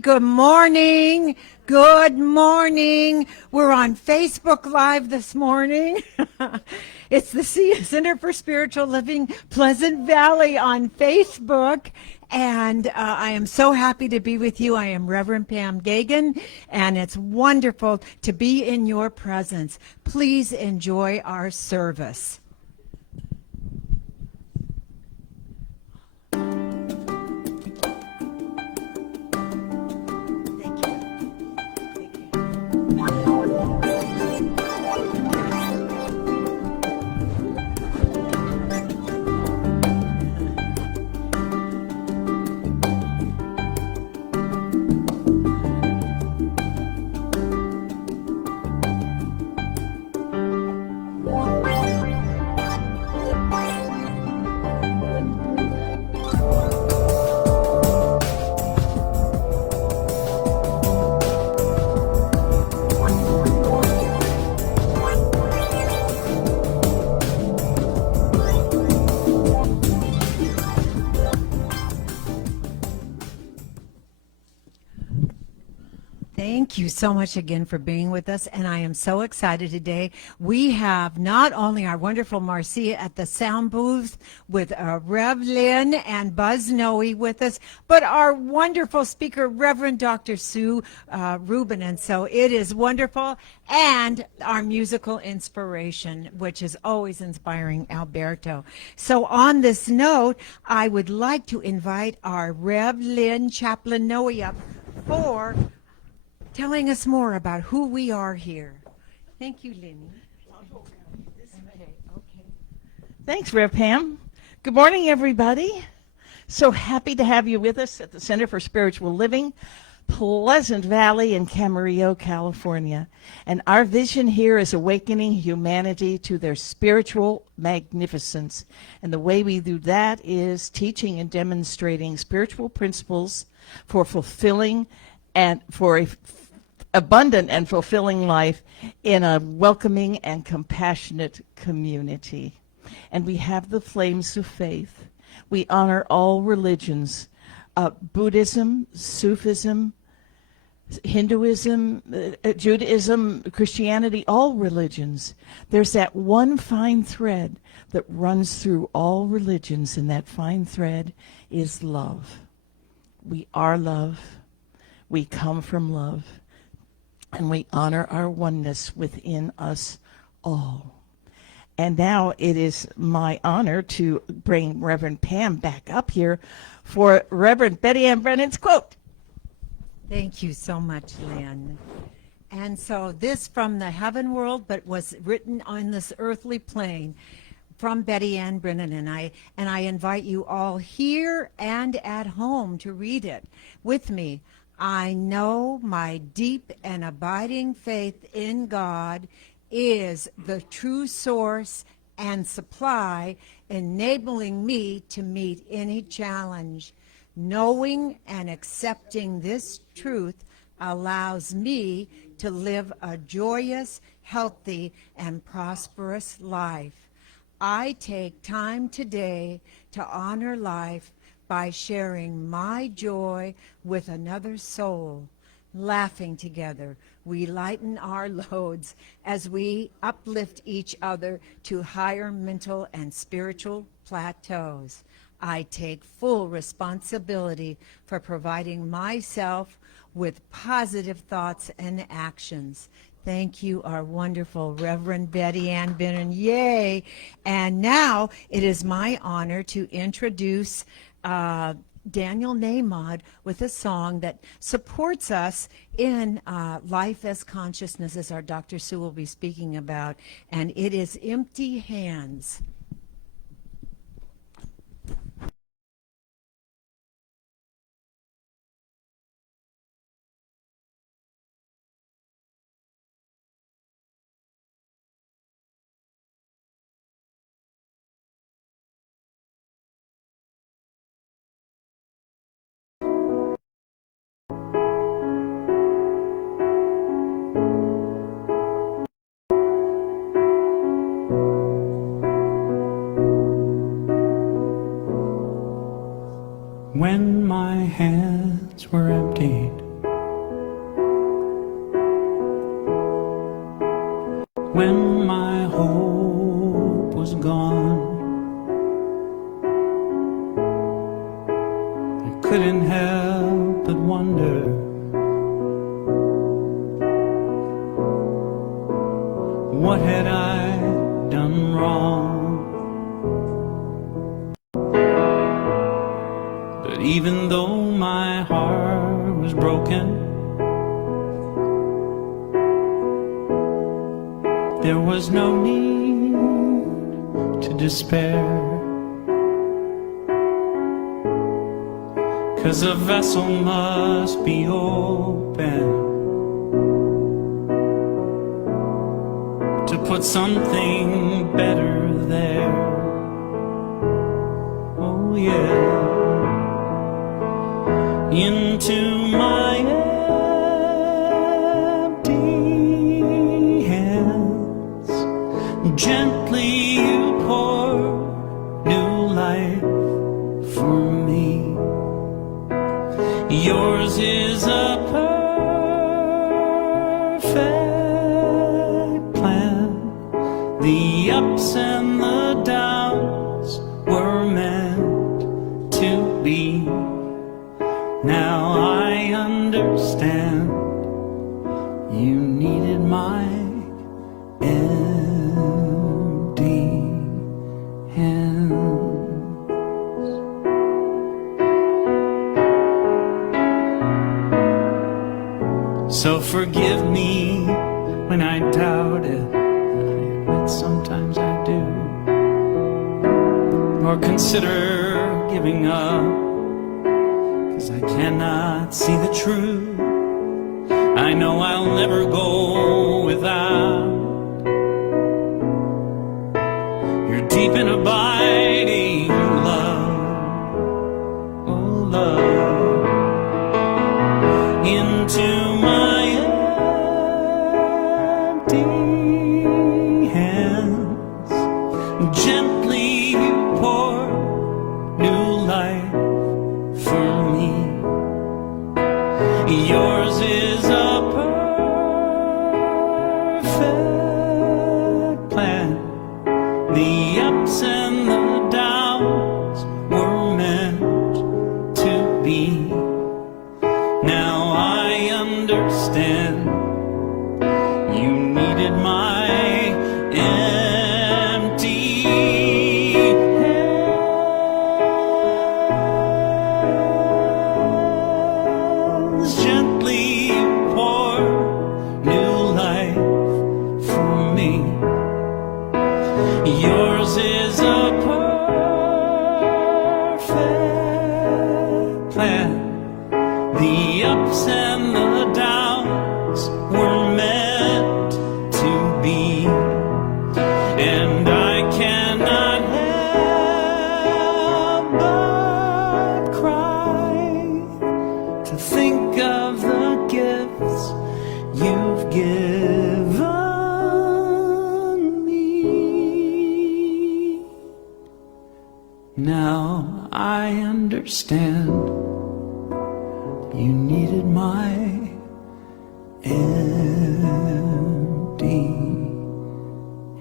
Good morning. Good morning. We're on Facebook Live this morning. It's the Center for Spiritual Living Pleasant Valley on Facebook. And I am so happy to be with you. I am Reverend Pam Gagan, and it's wonderful to be in your presence. Please enjoy our service. Thank you so much again for being with us, and I am so excited today. We have not only our wonderful Marcia at the sound booth with Rev Lynn and Buzz Noe with us, but our wonderful speaker, Reverend Dr. Sue Rubin, and so it is wonderful, and our musical inspiration, which is always inspiring, Alberto. So on this note, I would like to invite our Rev Lynn Chaplain Noe up for telling us more about who we are here. Thank you, Lenny. Okay. Thanks, Rev Pam. Good morning, everybody. So happy to have you with us at the Center for Spiritual Living, Pleasant Valley in Camarillo, California. And our vision here is awakening humanity to their spiritual magnificence. And the way we do that is teaching and demonstrating spiritual principles for fulfilling and for a abundant and fulfilling life in a welcoming and compassionate community. And we have the flames of faith. We honor all religions, Buddhism, Sufism, Hinduism, Judaism, Christianity, all religions. There's that one fine thread that runs through all religions, and that fine thread is love. We are love. We come from love, and we honor our oneness within us all. And now it is my honor to bring Reverend Pam back up here for Reverend Betty Ann Brennan's quote. Thank you so much, Lynn. And so this from the heaven world, but was written on this earthly plane from Betty Ann Brennan, and I invite you all here and at home to read it with me. I know my deep and abiding faith in God is the true source and supply, enabling me to meet any challenge. Knowing and accepting this truth allows me to live a joyous, healthy, and prosperous life. I take time today to honor life by sharing my joy with another soul. Laughing together, we lighten our loads as we uplift each other to higher mental and spiritual plateaus. I take full responsibility for providing myself with positive thoughts and actions. Thank you, our wonderful Reverend Betty Ann Brennan. Yay! And now it is my honor to introduce Daniel Nahmod with a song that supports us in life as consciousness, as our Dr. Sue will be speaking about, and it is Empty Hands. When my hands were emptied when my hope was gone. I couldn't help but wonder, what had I done wrong? But even though my heart was broken, there was no need to despair, 'cause a vessel must be open to put something better there. Oh yeah. Into my empty hands, gently you pour new life for me. Yours is a perfect plan. The ups and the downs were meant to be. Now I understand, you needed my empty hands. So forgive me when I doubted, I admit sometimes I do, or consider giving up, 'cause I cannot see the truth. I know I'll never go without your deep and abiding love. Oh, love. Into my empty hands, gently you pour new life for me. Yours is a perfect plan. The ups and the downs were meant to be. Now I understand, you needed my empty hands. Gently pour new life for me. Yours is a perfect plan. The ups and the downs were meant to be. And I cannot help but cry to think of the gifts you've given me. Now I understand, you needed my empty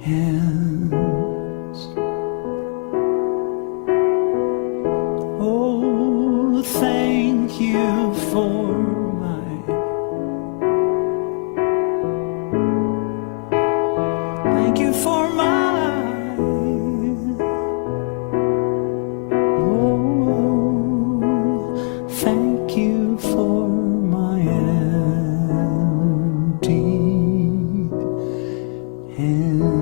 hands. Oh, thank you for my, thank you for my, thank you for my empty hands.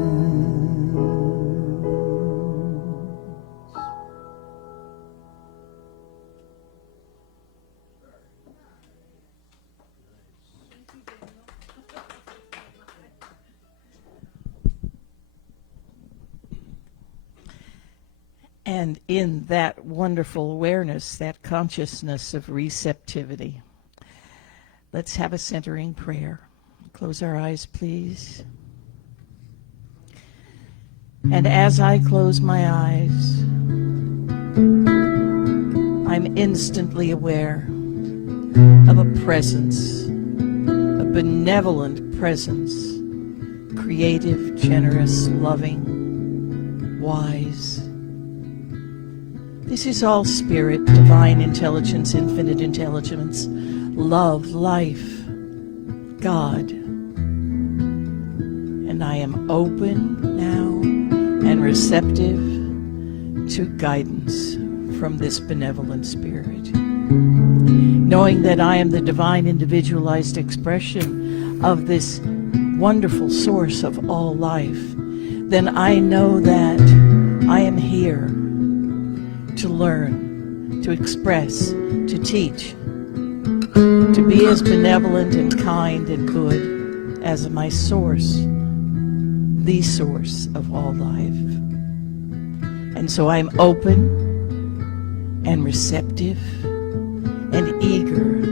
And in that wonderful awareness, that consciousness of receptivity, let's have a centering prayer. Close our eyes, please. And as I close my eyes, I'm instantly aware of a presence, a benevolent presence, creative, generous, loving, wise. This is all spirit, divine intelligence, infinite intelligence, love, life, God. And I am open now and receptive to guidance from this benevolent spirit. Knowing that I am the divine individualized expression of this wonderful source of all life, then I know that I am here to learn, to express, to teach, to be as benevolent and kind and good as my source, the source of all life. And so I'm open and receptive and eager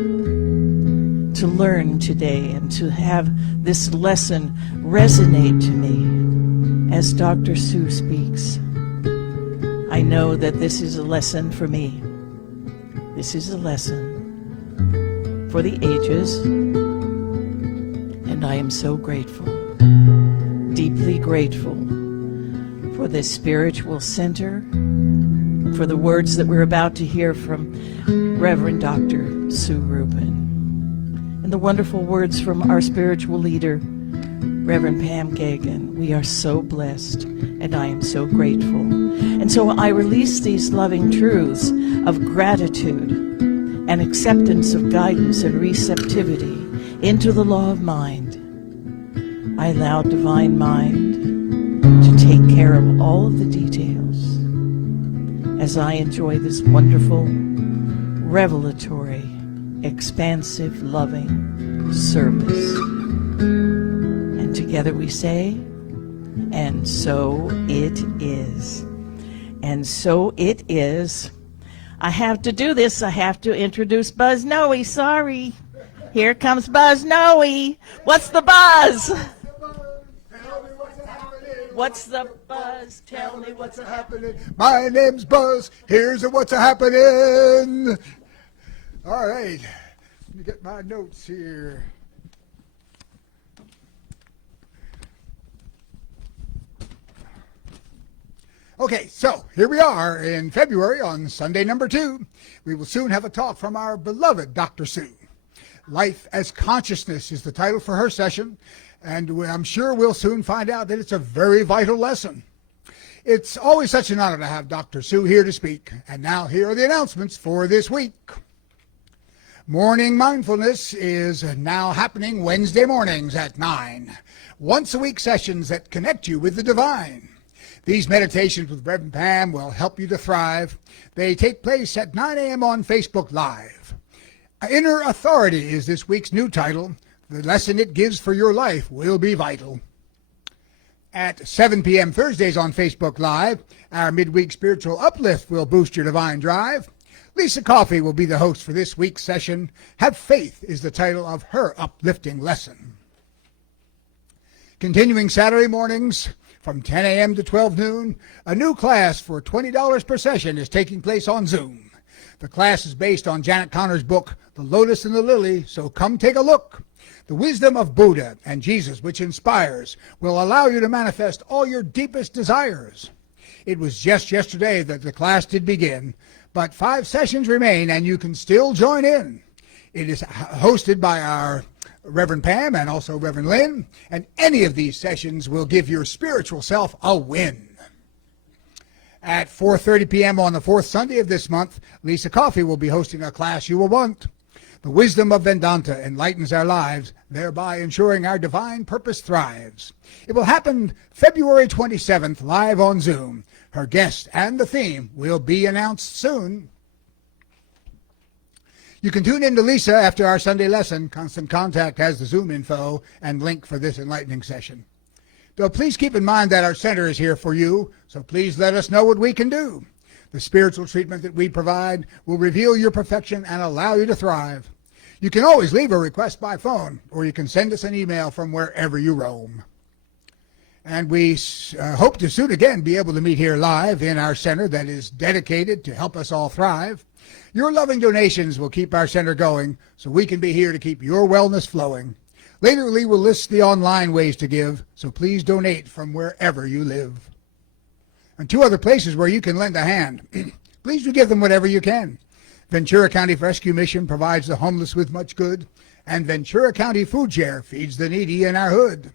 to learn today and to have this lesson resonate to me as Dr. Sue speaks. I know that this is a lesson for me. This is a lesson for the ages, and I am so grateful, deeply grateful for this spiritual center, for the words that we're about to hear from Reverend Dr. Sue Rubin, and the wonderful words from our spiritual leader, Reverend Pam Gagan. We are so blessed, and I am so grateful. And so I release these loving truths of gratitude and acceptance of guidance and receptivity into the law of mind. I allow divine mind to take care of all of the details as I enjoy this wonderful, revelatory, expansive, loving service. And together we say, and so it is. And so it is. I have to do this. I have to introduce Buzz Noe. Sorry. Here comes Buzz Noe. What's the buzz? What's the buzz? Tell me what's happening. My name's Buzz. Here's what's happening. All right. Let me get my notes here. Okay, so here we are in February on Sunday number 2. We will soon have a talk from our beloved Dr. Sue. Life as Consciousness is the title for her session, and I'm sure we'll soon find out that it's a very vital lesson. It's always such an honor to have Dr. Sue here to speak, and now here are the announcements for this week. Morning Mindfulness is now happening Wednesday mornings at 9. Once-a-week sessions that connect you with the divine. These meditations with Reverend Pam will help you to thrive. They take place at 9 a.m. on Facebook Live. Inner Authority is this week's new title. The lesson it gives for your life will be vital. At 7 p.m. Thursdays on Facebook Live, our midweek spiritual uplift will boost your divine drive. Lisa Coffey will be the host for this week's session. Have Faith is the title of her uplifting lesson. Continuing Saturday mornings, from 10 a.m. to 12 noon, a new class for $20 per session is taking place on Zoom. The class is based on Janet Connor's book, The Lotus and the Lily, so come take a look. The wisdom of Buddha and Jesus, which inspires, will allow you to manifest all your deepest desires. It was just yesterday that the class did begin, but 5 sessions remain and you can still join in. It is hosted by our Reverend Pam and also Reverend Lynn, and any of these sessions will give your spiritual self a win. At 4:30 p.m. on the 4th Sunday of this month, Lisa Coffey will be hosting a class you will want. The wisdom of Vedanta enlightens our lives, thereby ensuring our divine purpose thrives. It will happen February 27th, live on Zoom. Her guest and the theme will be announced soon. You can tune in to Lisa after our Sunday lesson. Constant Contact has the Zoom info and link for this enlightening session. Though please keep in mind that our center is here for you, so please let us know what we can do. The spiritual treatment that we provide will reveal your perfection and allow you to thrive. You can always leave a request by phone, or you can send us an email from wherever you roam. And we hope to soon again be able to meet here live in our center that is dedicated to help us all thrive. Your loving donations will keep our center going so we can be here to keep your wellness flowing. Later, Lee will list the online ways to give, so please donate from wherever you live. And 2 other places where you can lend a hand. Please do give them whatever you can. Ventura County Rescue Mission provides the homeless with much good, and Ventura County Food Share feeds the needy in our hood.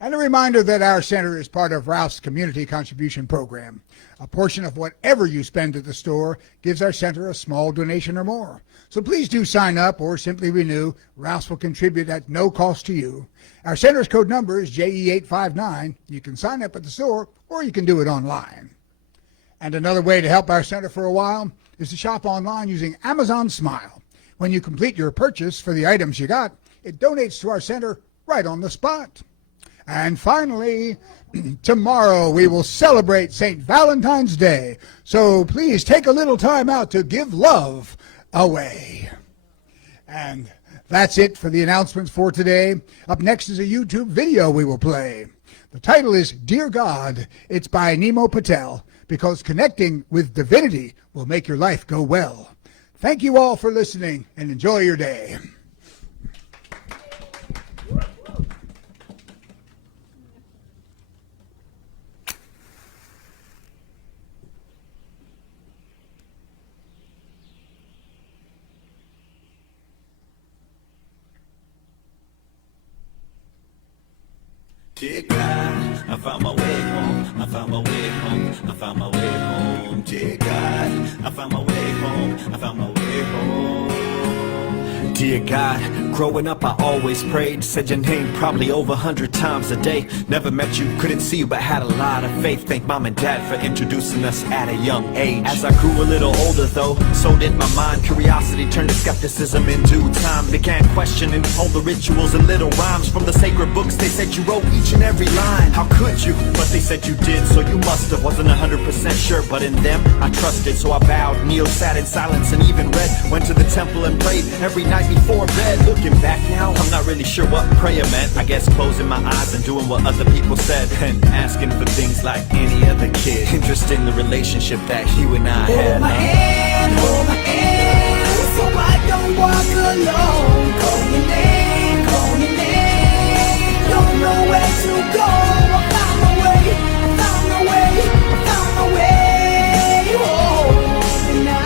And a reminder that our center is part of Ralph's Community Contribution Program. A portion of whatever you spend at the store gives our center a small donation or more. So please do sign up or simply renew. Ralph's will contribute at no cost to you. Our center's code number is JE859. You can sign up at the store or you can do it online. And another way to help our center for a while is to shop online using Amazon Smile. When you complete your purchase for the items you got, it donates to our center right on the spot. And finally, tomorrow we will celebrate St. Valentine's Day. So please take a little time out to give love away. And that's it for the announcements for today. Up next is a YouTube video we will play. The title is Dear God. It's by Nemo Patel, because connecting with divinity will make your life go well. Thank you all for listening and enjoy your day. Dear God, I found my way home, I found my way home, I found my way home. Dear God, I found my way home, I found my way home. Dear God, growing up I always prayed, said your name probably over 100 times a day. Never met you, couldn't see you, but had a lot of faith. Thank Mom and Dad for introducing us at a young age. As I grew a little older though, so did my mind. Curiosity turned to skepticism in due time. Began questioning all the rituals and little rhymes from the sacred books. They said you wrote each and every line. How could you? But they said you did, so you must have. Wasn't 100% sure, but in them I trusted. So I bowed, kneeled, sat in silence, and even read. Went to the temple and prayed every night before bed. Looking back now, I'm not really sure what prayer meant. I guess closing my eyes and doing what other people said, and asking for things like any other kid. Interested in the relationship that you and I had. Hold my hand, so I don't walk alone. Call your name, don't know where to go. I found my way, I found my way, I found my way home. And now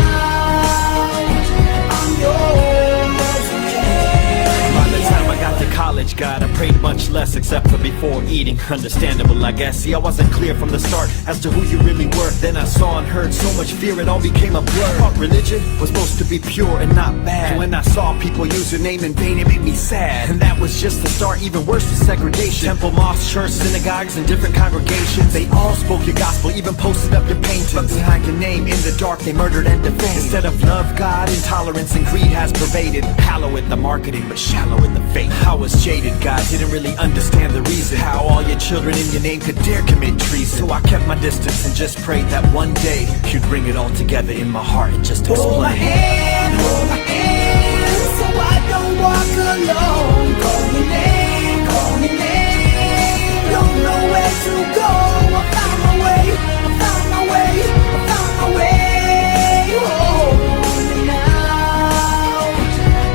I'm yours again. By the time I got to college, God, I prayed much less, except for before eating. Understandable, I guess. See, I wasn't clear from the start as to who you really were. Then I saw and heard so much fear, it all became a blur. Thought religion was supposed to be pure and not bad. And when I saw people use your name in vain, it made me sad. And that was just the start. Even worse was segregation. Temple, mosques, church, synagogues, and different congregations. They all spoke your gospel, even posted up your paintings. But behind your name, in the dark, they murdered and defamed. Instead of love, God, intolerance and greed has pervaded. Hollow in the marketing, but shallow in the faith. I was jaded, God didn't really understand the reason how all your children in your name could dare commit treason. So I kept my distance and just prayed that one day you'd bring it all together in my heart and just explain. Hold my hand, so I don't walk alone. Call your name, don't know where to go. I found my way, I found my way, I found my way home. And now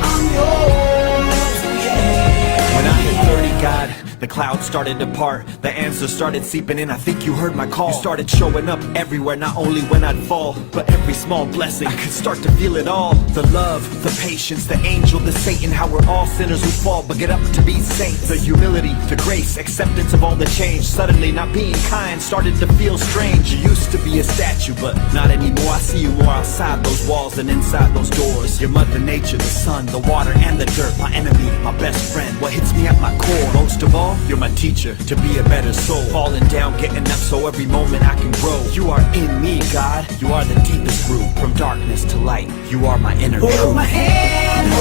I'm yours again. When I hit 30, God, the clouds started to part. The answers started seeping in. I think you heard my call. You started showing up everywhere, not only when I'd fall, but every small blessing. I could start to feel it all. The love, the patience, the angel, the Satan. How we're all sinners who fall, but get up to be saints. The humility, the grace, acceptance of all the change. Suddenly not being kind started to feel strange. You used to be a statue, but not anymore. I see you more outside those walls than inside those doors. Your mother nature, the sun, the water, and the dirt. My enemy, my best friend, what hits me at my core. Most of all, you're my teacher, to be a better soul. Falling down, getting up, so every moment I can grow. You are in me, God. You are the deepest root. From darkness to light, you are my inner truth. Hold my hand,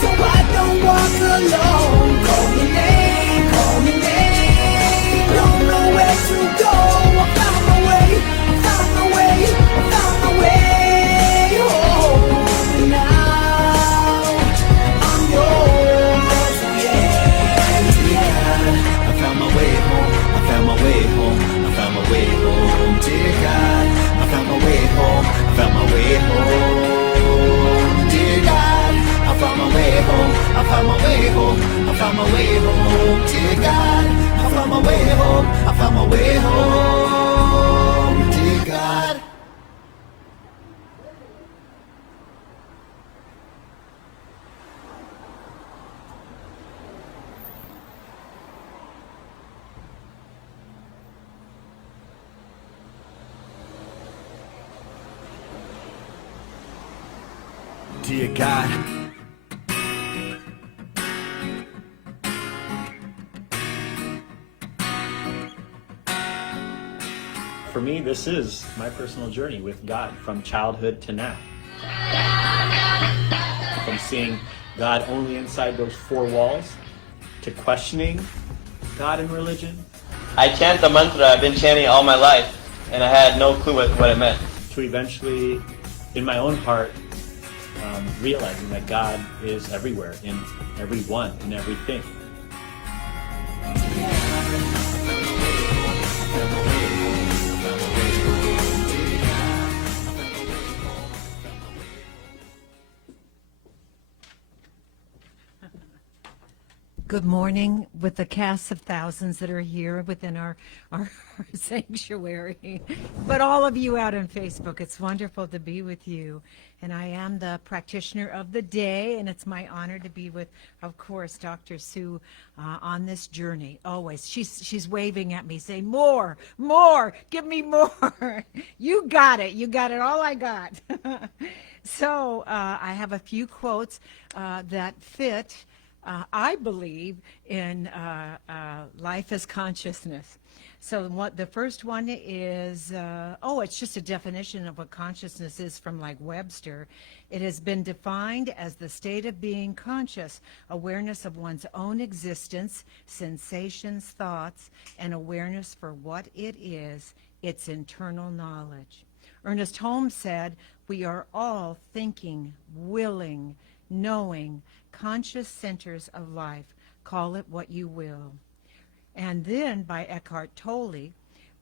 so I don't walk alone. Call your name, don't know where to go. I found my way, I found my way, I found my way home. And now I'm yours again. I found my way home, I found my way home, I found my way home. Dear God, I found my way home, I found my way home. Dear God, I found my way home, I found my way Dear God, For me, this is my personal journey with God from childhood to now. From seeing God only inside those four walls to questioning God and religion I chant the mantra I've been chanting all my life, and I had no clue what it meant. to eventually, in my own heart, realizing that God is everywhere, in everyone, in everything. Good morning with the cast of thousands that are here within our sanctuary. But all of you out on Facebook, it's wonderful to be with you. And I am the practitioner of the day, and it's my honor to be with, of course, Dr. Sue on this journey, always. She's waving at me, saying, more, give me more. You got it, all I got. So I have a few quotes that fit I believe in life as consciousness. So the first one is, it's just a definition of what consciousness is from like Webster. It has been defined as the state of being conscious, awareness of one's own existence, sensations, thoughts, and awareness for what it is, its internal knowledge. Ernest Holmes said, we are all thinking, willing, knowing, conscious centers of life. Call it what you will. And then by Eckhart Tolle,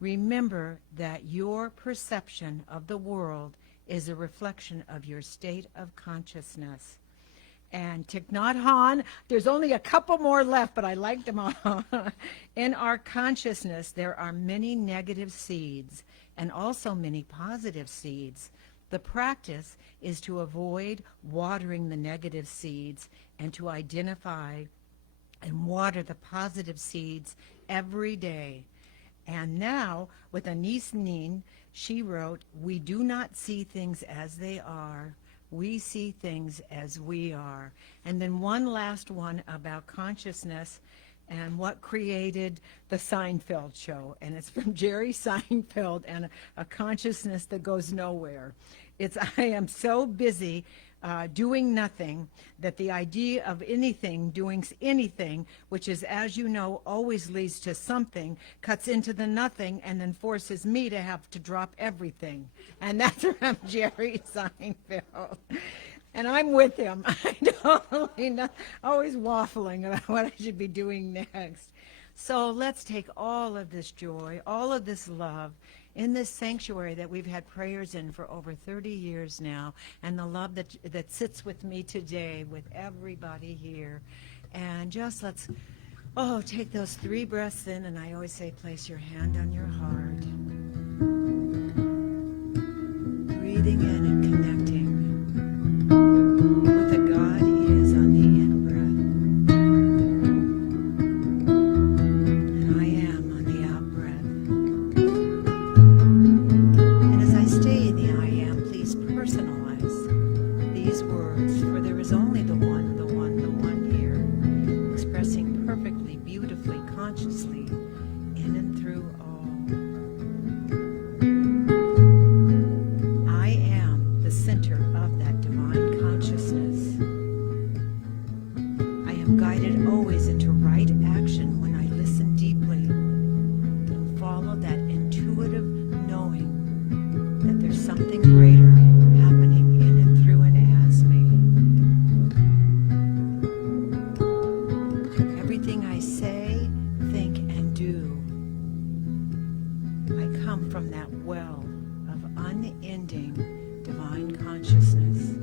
remember that your perception of the world is a reflection of your state of consciousness. And Thich Nhat Hanh, there's only a couple more left, but I liked them all. In our consciousness, there are many negative seeds and also many positive seeds. The practice is to avoid watering the negative seeds and to identify and water the positive seeds every day. And now, with Anais Nin, she wrote, we do not see things as they are. We see things as we are. And then one last one about consciousness and what created the Seinfeld show. And it's from Jerry Seinfeld and a consciousness that goes nowhere. It's, I am so busy doing nothing that the idea of doing anything, which is, as you know, always leads to something, cuts into the nothing and then forces me to have to drop everything. And that's from Jerry Seinfeld. And I'm with him. I totally always waffling about what I should be doing next. So let's take all of this joy, all of this love, in this sanctuary that we've had prayers in for over 30 years now, and the love that sits with me today with everybody here. And just let's, take those 3 breaths in, and I always say, place your hand on your heart. Breathing in and connecting with the God He is on the in-breath. And I am on the out-breath. And as I stay in the I am, please personalize these words, for there is only the one here, expressing perfectly, beautifully, consciously, in and through all. I am the center of that divine consciousness. I am guided always into right action when I listen deeply and follow that intuitive knowing that there's something greater happening in and through and as me. Everything I say, think, and do, I come from that well of unending divine consciousness,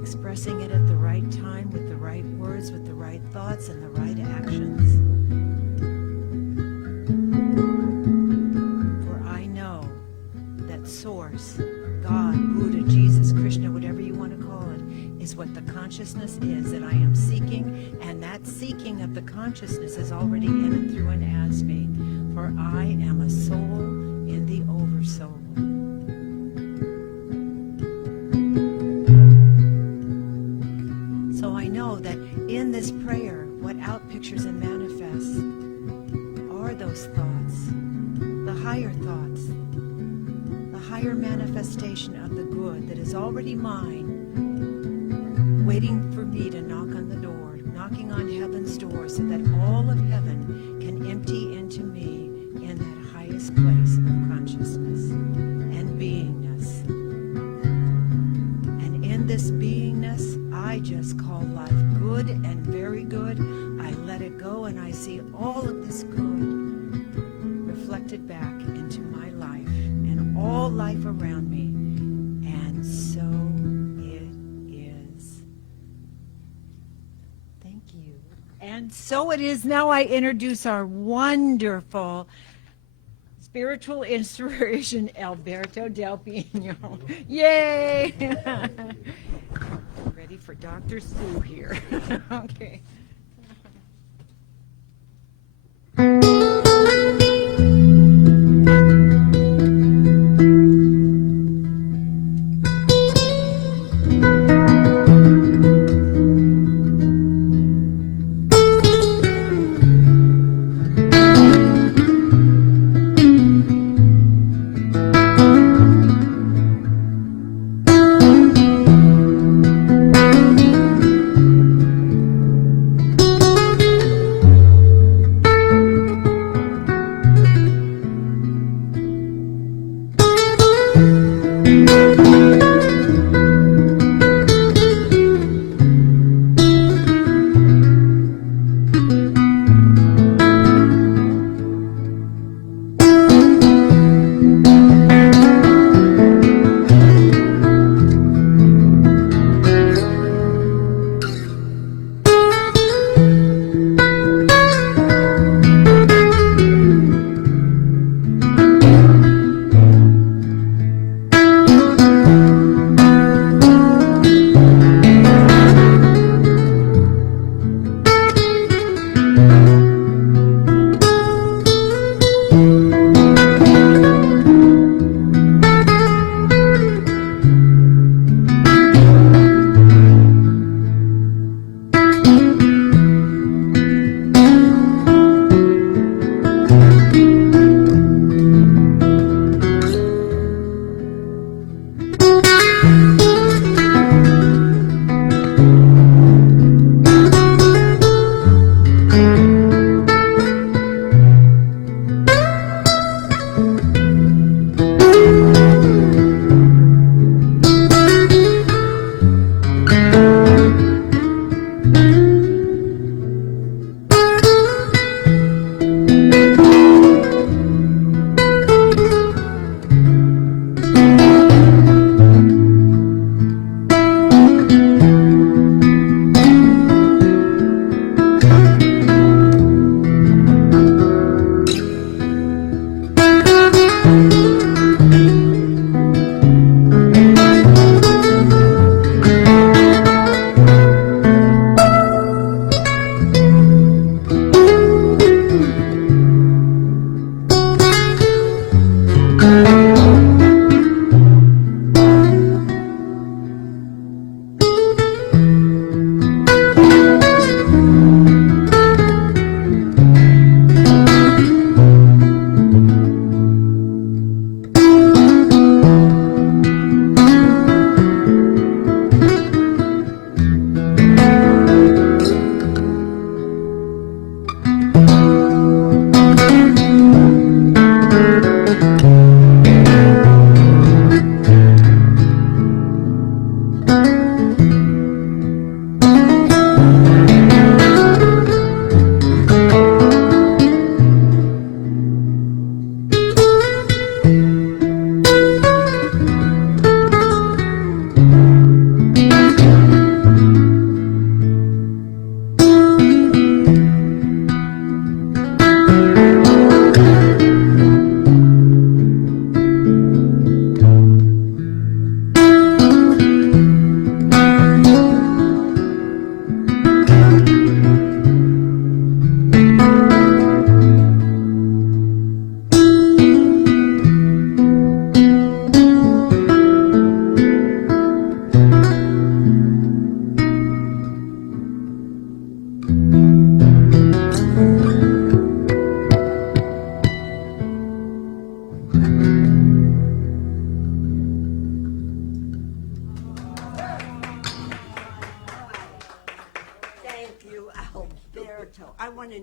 expressing it at the right time with the right words, with the right thoughts, and the right actions. For I know that Source, God, Buddha, Jesus, Krishna, whatever you want to call it, is what the consciousness is that I am seeking, and that seeking of the consciousness is already in and through and as me, for I am a soul in the oversoul. higher thoughts, the higher manifestation of the good that is already mine, waiting for me to knock on the door, knocking on heaven's door so that all of heaven can empty into me in that highest place of consciousness and beingness. And in this beingness, I just call life good and very good. I let it go and I see all of this good reflected back into my life and all life around me. And so it is. Thank you. And so it is. Now I introduce our wonderful spiritual inspiration, Alberto Del Pino. Yay! Ready for Dr. Sue here. Okay.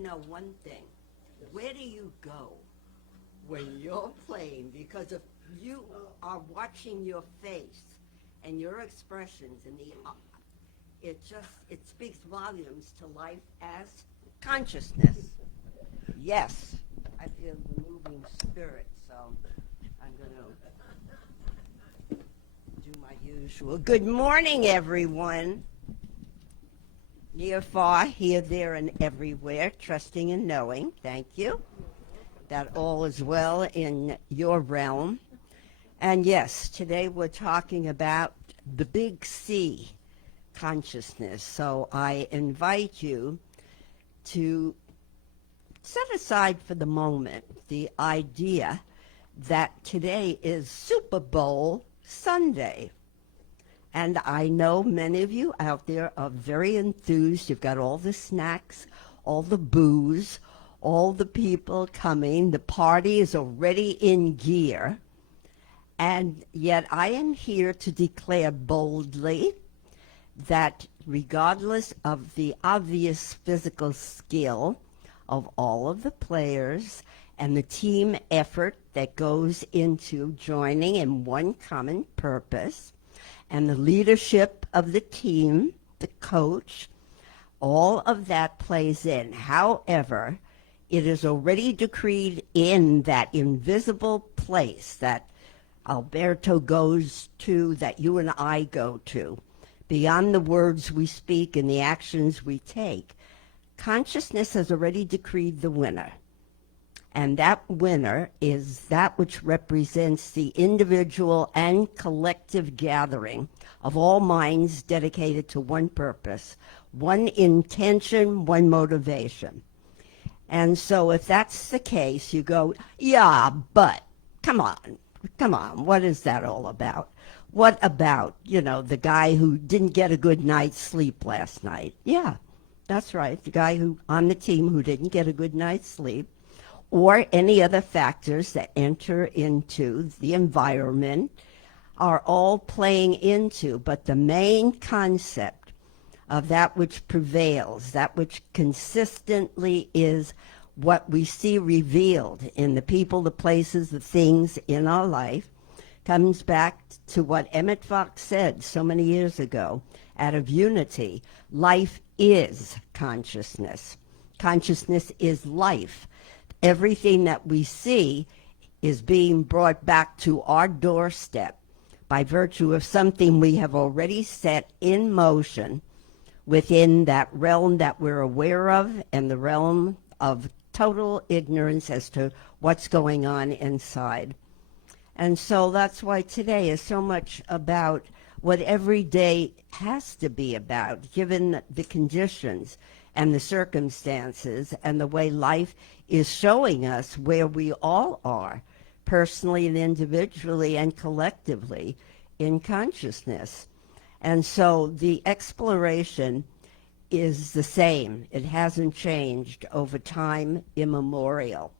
know one thing. Where do you go when you're playing? Because if you are watching your face and your expressions and it speaks volumes to life as consciousness. Yes, I feel the moving spirit, so I'm going to do my usual. Good morning, everyone. Near, far, here, there, and everywhere, trusting and knowing, thank you, that all is well in your realm. And yes, today we're talking about the big C, consciousness. So I invite you to set aside for the moment the idea that today is Super Bowl Sunday. And I know many of you out there are very enthused. You've got all the snacks, all the booze, all the people coming. The party is already in gear. And yet I am here to declare boldly that regardless of the obvious physical skill of all of the players and the team effort that goes into joining in one common purpose, and the leadership of the team, the coach, all of that plays in. However, it is already decreed in that invisible place that Alberto goes to, that you and I go to, beyond the words we speak and the actions we take. Consciousness has already decreed the winner. And that winner is that which represents the individual and collective gathering of all minds dedicated to one purpose, one intention, one motivation. And so if that's the case, you go, yeah, but come on, what is that all about? What about, the guy who didn't get a good night's sleep last night? Yeah, that's right, the guy who on the team who didn't get a good night's sleep, or any other factors that enter into the environment are all playing into, but the main concept of that which prevails, that which consistently is what we see revealed in the people, the places, the things in our life, comes back to what Emmett Fox said so many years ago, out of unity. Life is consciousness. Consciousness is life. Everything that we see is being brought back to our doorstep by virtue of something we have already set in motion within that realm that we're aware of, and the realm of total ignorance as to what's going on inside. And so that's why today is so much about what every day has to be about, given the conditions and the circumstances and the way life is showing us where we all are, personally and individually and collectively, in consciousness. And so the exploration is the same. It hasn't changed over time immemorial.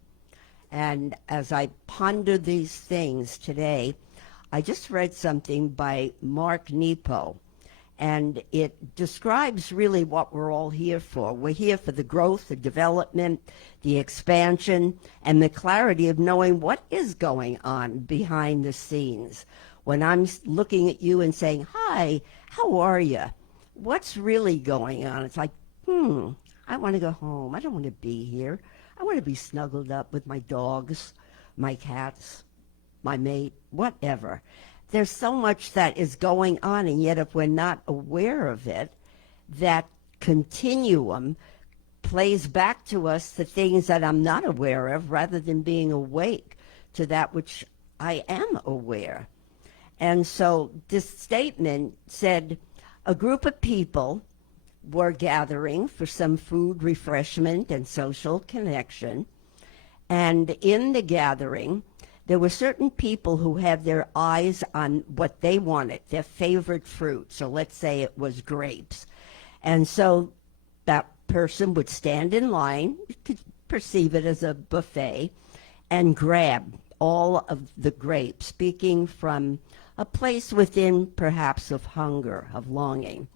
And as I ponder these things today, I just read something by Mark Nepo, and it describes really what we're all here for. We're here for the growth, the development, the expansion, and the clarity of knowing what is going on behind the scenes. When I'm looking at you and saying, hi, how are you? What's really going on? It's like, I want to go home. I don't want to be here. I want to be snuggled up with my dogs, my cats, my mate, whatever. There's so much that is going on, and yet if we're not aware of it, that continuum plays back to us the things that I'm not aware of, rather than being awake to that which I am aware. And so this statement said a group of people were gathering for some food, refreshment, and social connection. And in the gathering, there were certain people who had their eyes on what they wanted, their favorite fruit. So let's say it was grapes. And so that person would stand in line, you could perceive it as a buffet, and grab all of the grapes, speaking from a place within perhaps of hunger, of longing.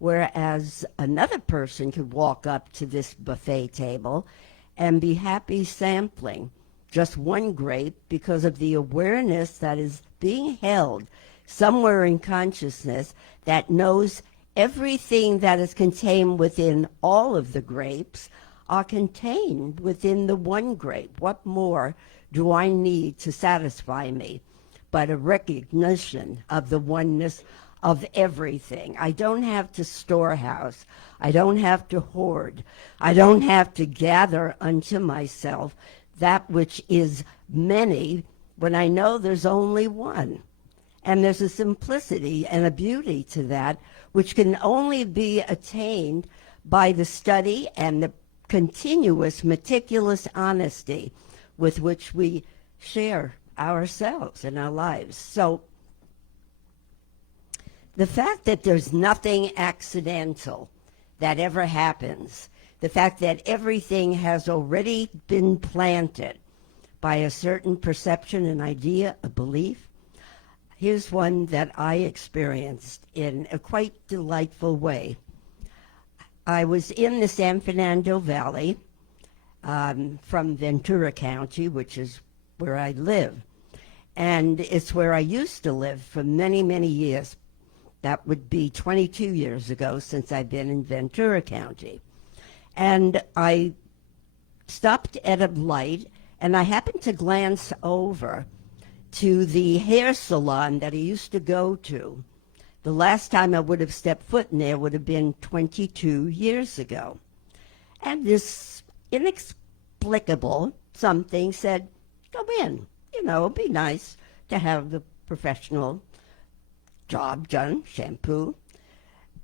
whereas another person could walk up to this buffet table and be happy sampling just one grape because of the awareness that is being held somewhere in consciousness that knows everything that is contained within all of the grapes are contained within the one grape. What more do I need to satisfy me but a recognition of the oneness of everything? I don't have to storehouse. I don't have to hoard. I don't have to gather unto myself that which is many when I know there's only one. And there's a simplicity and a beauty to that which can only be attained by the study and the continuous, meticulous honesty with which we share ourselves and our lives. So the fact that there's nothing accidental that ever happens, the fact that everything has already been planted by a certain perception, an idea, a belief. Here's one that I experienced in a quite delightful way. I was in the San Fernando Valley from Ventura County, which is where I live. And it's where I used to live for many, many years. That would be 22 years ago since I've been in Ventura County. And I stopped at a light, and I happened to glance over to the hair salon that I used to go to. The last time I would have stepped foot in there would have been 22 years ago. And this inexplicable something said, go in. You know, it'd be nice to have the professional job done, shampoo.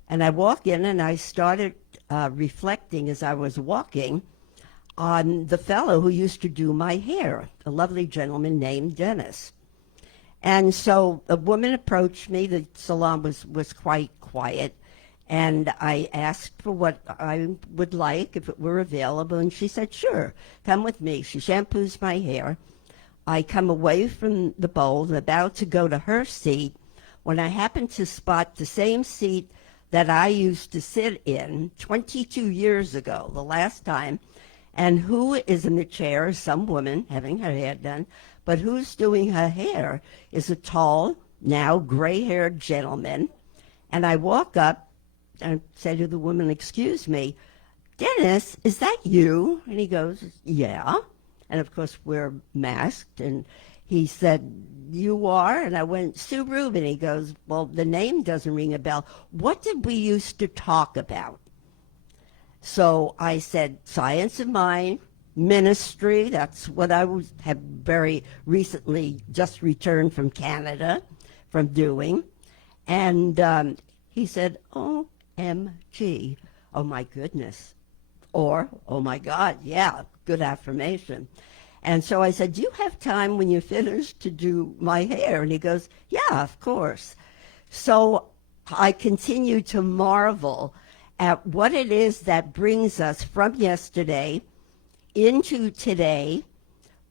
And I walk in and I started reflecting as I was walking on the fellow who used to do my hair, a lovely gentleman named Dennis. And so a woman approached me. The salon was quite quiet. And I asked for what I would like, if it were available. And she said, sure, come with me. She shampoos my hair. I come away from the bowl and about to go to her seat when I happened to spot the same seat that I used to sit in 22 years ago, the last time. And who is in the chair? Some woman having her hair done. But who's doing her hair is a tall, now gray-haired gentleman. And I walk up and say to the woman, excuse me, Dennis, is that you? And he goes, yeah. And of course, we're masked. And he said, you are? And I went, Sue Rubin. He goes, well, the name doesn't ring a bell. What did we used to talk about? So I said, science of mind, ministry. That's what I have very recently just returned from Canada from doing. And he said, OMG, oh my goodness. Or, oh my God, yeah, good affirmation. And so I said, do you have time when you finish to do my hair? And he goes, yeah, of course. So I continue to marvel at what it is that brings us from yesterday into today,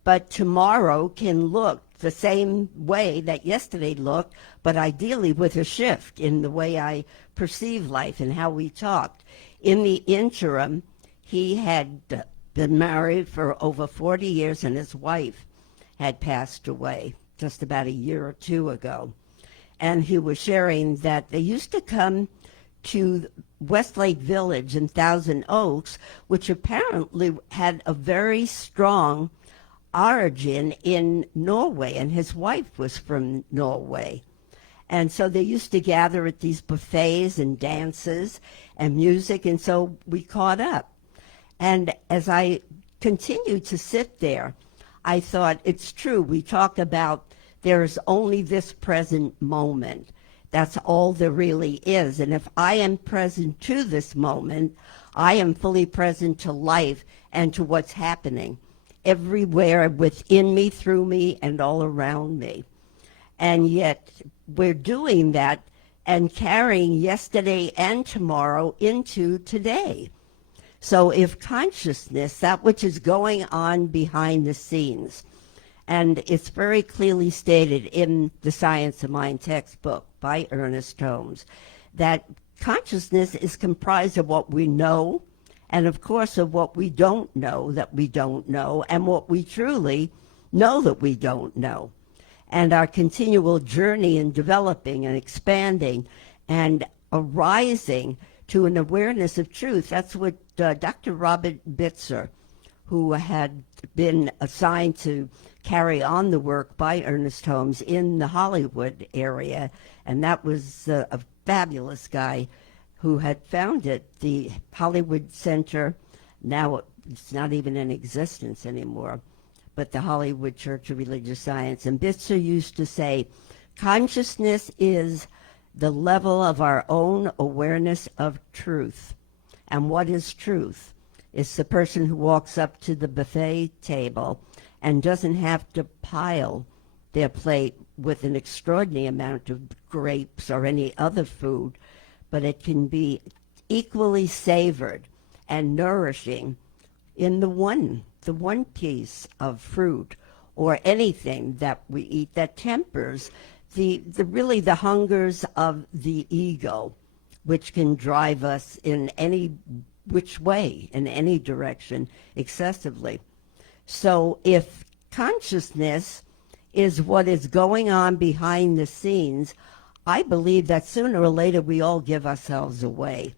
but tomorrow can look the same way that yesterday looked, but ideally with a shift in the way I perceive life and how we talked. In the interim, he had been married for over 40 years, and his wife had passed away just about a year or two ago. And he was sharing that they used to come to Westlake Village in Thousand Oaks, which apparently had a very strong origin in Norway, and his wife was from Norway. And so they used to gather at these buffets and dances and music, and so we caught up. And as I continued to sit there, I thought, it's true, we talk about there's only this present moment. That's all there really is. And if I am present to this moment, I am fully present to life and to what's happening everywhere within me, through me, and all around me. And yet we're doing that and carrying yesterday and tomorrow into today. So if consciousness, that which is going on behind the scenes, and it's very clearly stated in the Science of Mind textbook by Ernest Holmes, that consciousness is comprised of what we know, and of course of what we don't know that we don't know, and what we truly know that we don't know. And our continual journey in developing and expanding and arising to an awareness of truth. That's what Dr. Robert Bitzer, who had been assigned to carry on the work by Ernest Holmes in the Hollywood area, and that was a fabulous guy who had founded the Hollywood Center. Now it's not even in existence anymore, but the Hollywood Church of Religious Science. And Bitzer used to say, consciousness is the level of our own awareness of truth. And what is truth? It's the person who walks up to the buffet table and doesn't have to pile their plate with an extraordinary amount of grapes or any other food, but it can be equally savored and nourishing in the one piece of fruit or anything that we eat that tempers the really the hungers of the ego, which can drive us in any which way, in any direction, excessively. So if consciousness is what is going on behind the scenes, I believe that sooner or later we all give ourselves away.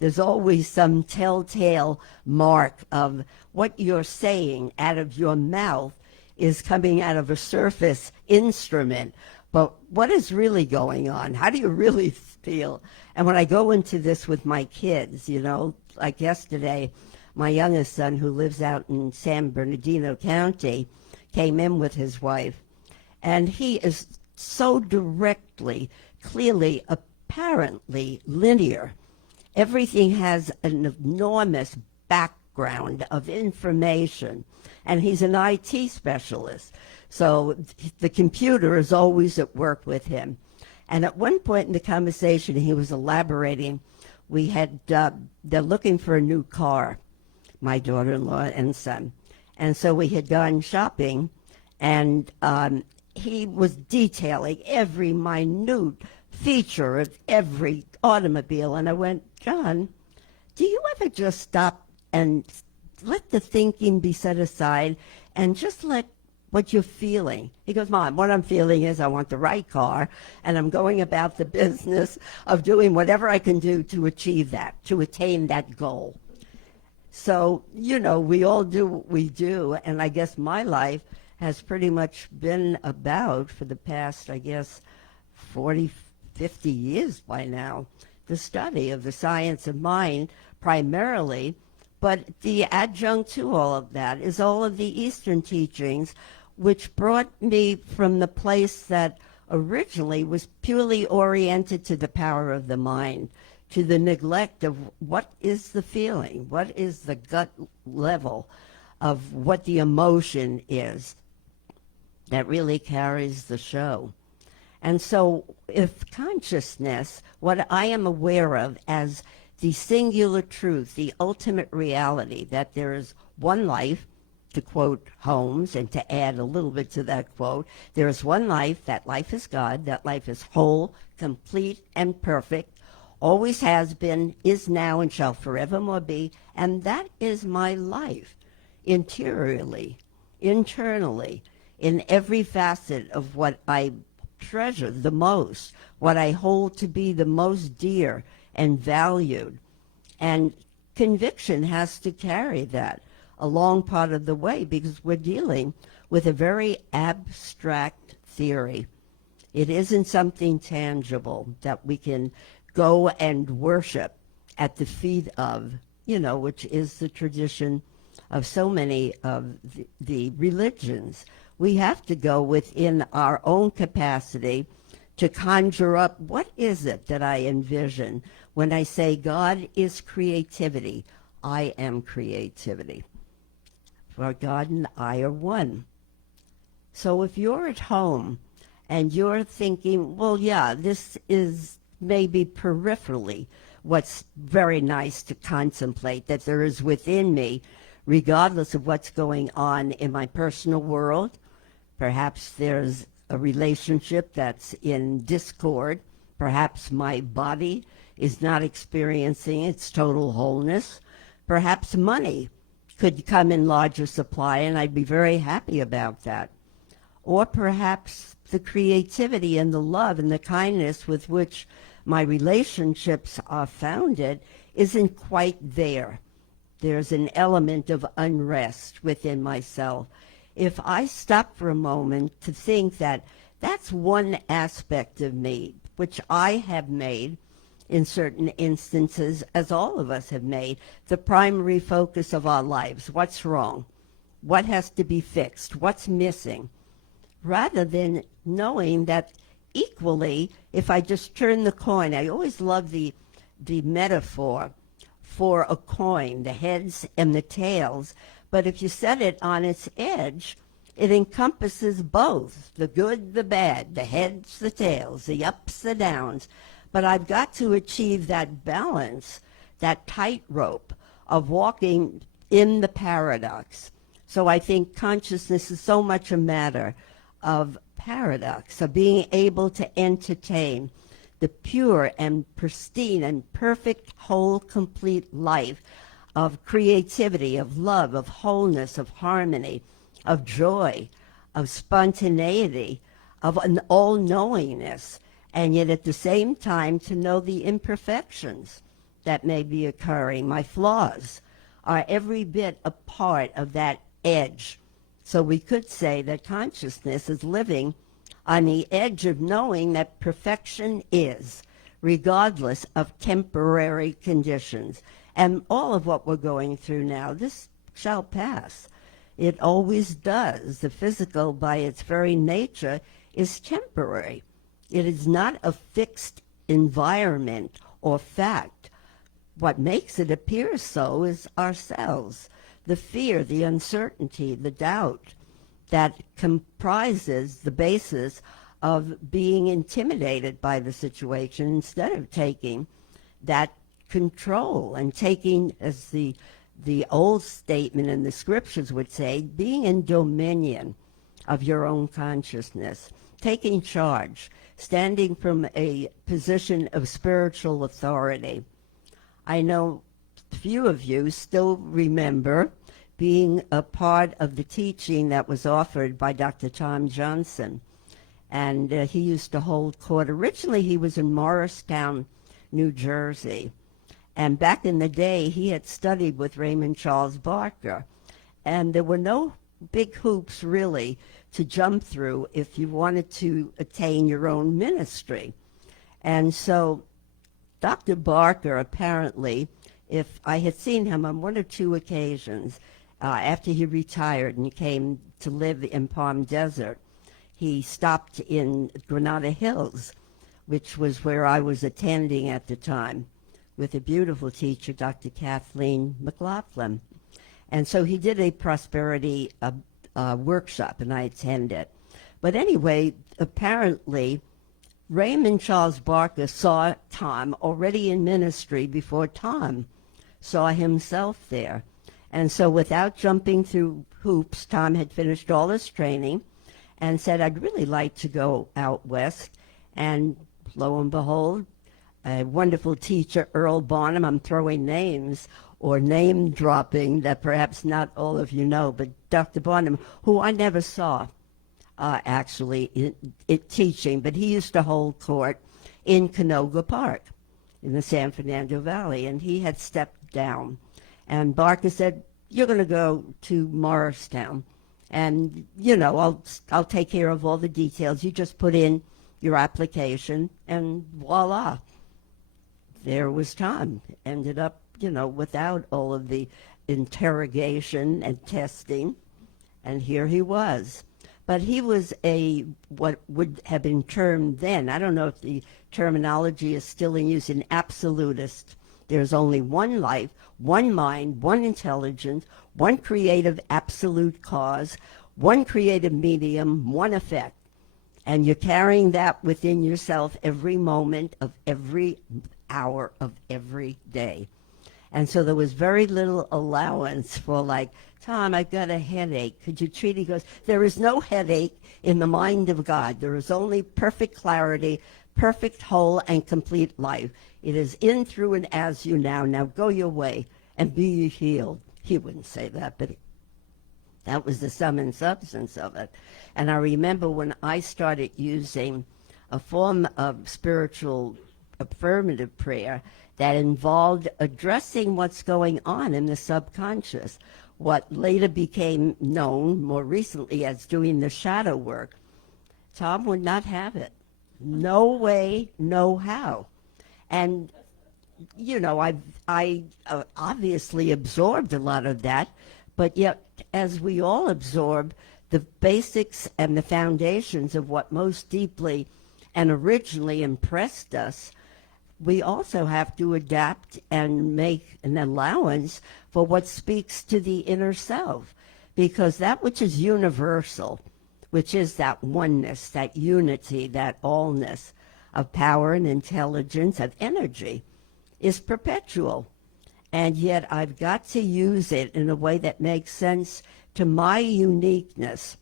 There's always some telltale mark of what you're saying out of your mouth is coming out of a surface instrument. But what is really going on? How do you really feel? And when I go into this with my kids, you know, like yesterday, my youngest son, who lives out in San Bernardino County, came in with his wife, and he is so directly, clearly, apparently linear. Everything has an enormous background of information, and he's an IT specialist. So the computer is always at work with him. And at one point in the conversation, he was elaborating, we had, they're looking for a new car, my daughter-in-law and son. And so we had gone shopping, and he was detailing every minute feature of every automobile. And I went, John, do you ever just stop and let the thinking be set aside and just let what you're feeling? He goes, Mom, what I'm feeling is I want the right car, and I'm going about the business of doing whatever I can do to achieve that, to attain that goal. So, you know, we all do what we do, and I guess my life has pretty much been about, for the past, I guess, 40, 50 years by now, the study of the science of mind primarily, but the adjunct to all of that is all of the Eastern teachings, which brought me from the place that originally was purely oriented to the power of the mind, to the neglect of what is the feeling, what is the gut level of what the emotion is that really carries the show. And so if consciousness, what I am aware of as the singular truth, the ultimate reality, that there is one life, to quote Holmes, and to add a little bit to that quote, there is one life, that life is God, that life is whole, complete, and perfect, always has been, is now, and shall forevermore be, and that is my life, interiorly, internally, in every facet of what I treasure the most, what I hold to be the most dear and valued. And conviction has to carry that a long part of the way, because we're dealing with a very abstract theory. It isn't something tangible that we can go and worship at the feet of, you know, which is the tradition of so many of the religions. We have to go within our own capacity to conjure up, what is it that I envision when I say God is creativity? I am creativity. For God and I are one. So if you're at home and you're thinking, well, yeah, this is maybe peripherally what's very nice to contemplate, that there is within me, regardless of what's going on in my personal world. Perhaps there's a relationship that's in discord Perhaps my body is not experiencing its total wholeness. Perhaps money could come in larger supply, and I'd be very happy about that. Or perhaps the creativity and the love and the kindness with which my relationships are founded isn't quite there. There's an element of unrest within myself. If I stop for a moment to think that that's one aspect of me, which I have made in certain instances, as all of us have made, the primary focus of our lives. What's wrong? What has to be fixed? What's missing? Rather than knowing that equally, if I just turn the coin, I always love the metaphor for a coin, the heads and the tails, but if you set it on its edge, it encompasses both, the good, the bad, the heads, the tails, the ups, the downs. But I've got to achieve that balance, that tightrope of walking in the paradox. So I think consciousness is so much a matter of paradox, of being able to entertain the pure and pristine and perfect, whole, complete life of creativity, of love, of wholeness, of harmony, of joy, of spontaneity, of an all-knowingness, and yet at the same time to know the imperfections that may be occurring. My flaws are every bit a part of that edge. So we could say that consciousness is living on the edge of knowing that perfection is, regardless of temporary conditions. And all of what we're going through now, this shall pass. It always does. The physical, by its very nature, is temporary. It is not a fixed environment or fact. What makes it appear so is ourselves, the fear, the uncertainty, the doubt that comprises the basis of being intimidated by the situation instead of taking that control and taking, as the old statement in the scriptures would say, being in dominion of your own consciousness, taking charge, standing from a position of spiritual authority. I know few of you still remember being a part of the teaching that was offered by Dr. Tom Johnson. And he used to hold court. Originally, he was in Morristown, New Jersey. And back in the day, he had studied with Raymond Charles Barker. And there were no big hoops, really, to jump through if you wanted to attain your own ministry. And so Dr. Barker, apparently, if I had seen him on one or two occasions, after he retired and came to live in Palm Desert, he stopped in Granada Hills, which was where I was attending at the time, with a beautiful teacher, Dr. Kathleen McLaughlin. And so he did a prosperity workshop, and I attended. But anyway, apparently, Raymond Charles Barker saw Tom already in ministry before Tom saw himself there. And so without jumping through hoops, Tom had finished all his training and said, I'd really like to go out west. And lo and behold, a wonderful teacher, Earl Barnum, I'm throwing names or name dropping that perhaps not all of you know, but Dr. Barnum, who I never saw actually teaching, but he used to hold court in Canoga Park in the San Fernando Valley, and he had stepped down. And Barker said, you're going to go to Morristown, and, you know, I'll take care of all the details. You just put in your application, and voila. There was Tom. Ended up, you know, without all of the interrogation and testing, and here he was. But he was what would have been termed then, I don't know if the terminology is still in use, an absolutist. There's only one life, one mind, one intelligence, one creative absolute cause, one creative medium, one effect. And you're carrying that within yourself every moment of every hour of every day. And so there was very little allowance for, like, Tom, I've got a headache. Could you treat it? He goes, there is no headache in the mind of God. There is only perfect clarity, perfect, whole, and complete life. It is in, through, and as you now. Now go your way and be ye healed. He wouldn't say that, but that was the sum and substance of it. And I remember when I started using a form of spiritual affirmative prayer that involved addressing what's going on in the subconscious, what later became known more recently as doing the shadow work. Tom would not have it. No way, no how. And, you know, I obviously absorbed a lot of that, but yet as we all absorb the basics and the foundations of what most deeply and originally impressed us, we also have to adapt and make an allowance for what speaks to the inner self, because that which is universal, which is that oneness, that unity, that allness of power and intelligence, of energy, is perpetual. And yet I've got to use it in a way that makes sense to my uniqueness.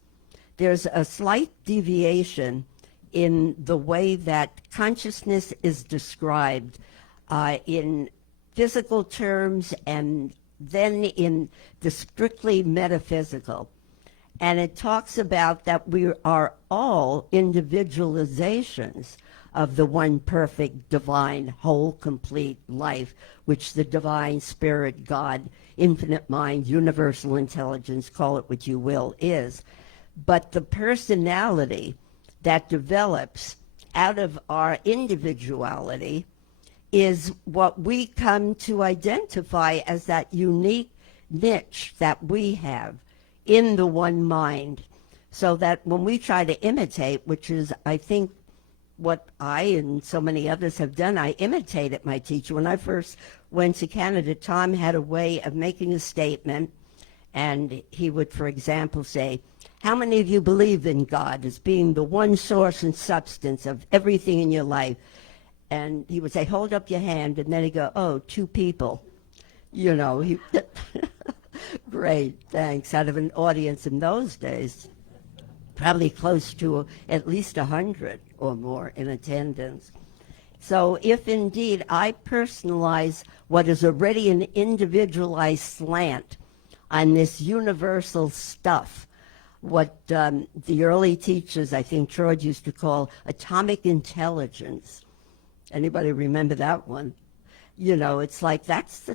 There's a slight deviation in the way that consciousness is described in physical terms and then in the strictly metaphysical. And it talks about that we are all individualizations of the one perfect, divine, whole, complete life, which the divine spirit, God, infinite mind, universal intelligence, call it what you will, is. But the personality that develops out of our individuality is what we come to identify as that unique niche that we have in the one mind. So that when we try to imitate, which is, I think, what I and so many others have done, I imitated my teacher. When I first went to Canada, Tom had a way of making a statement, and he would, for example, say, how many of you believe in God as being the one source and substance of everything in your life? And he would say, hold up your hand, and then he'd go, oh, 2 people. You know, he great, thanks. Out of an audience in those days, probably close to at least 100 or more in attendance. So if indeed I personalize what is already an individualized slant on this universal stuff, what the early teachers, I think George used to call atomic intelligence. Anybody remember that one? You know, it's like that's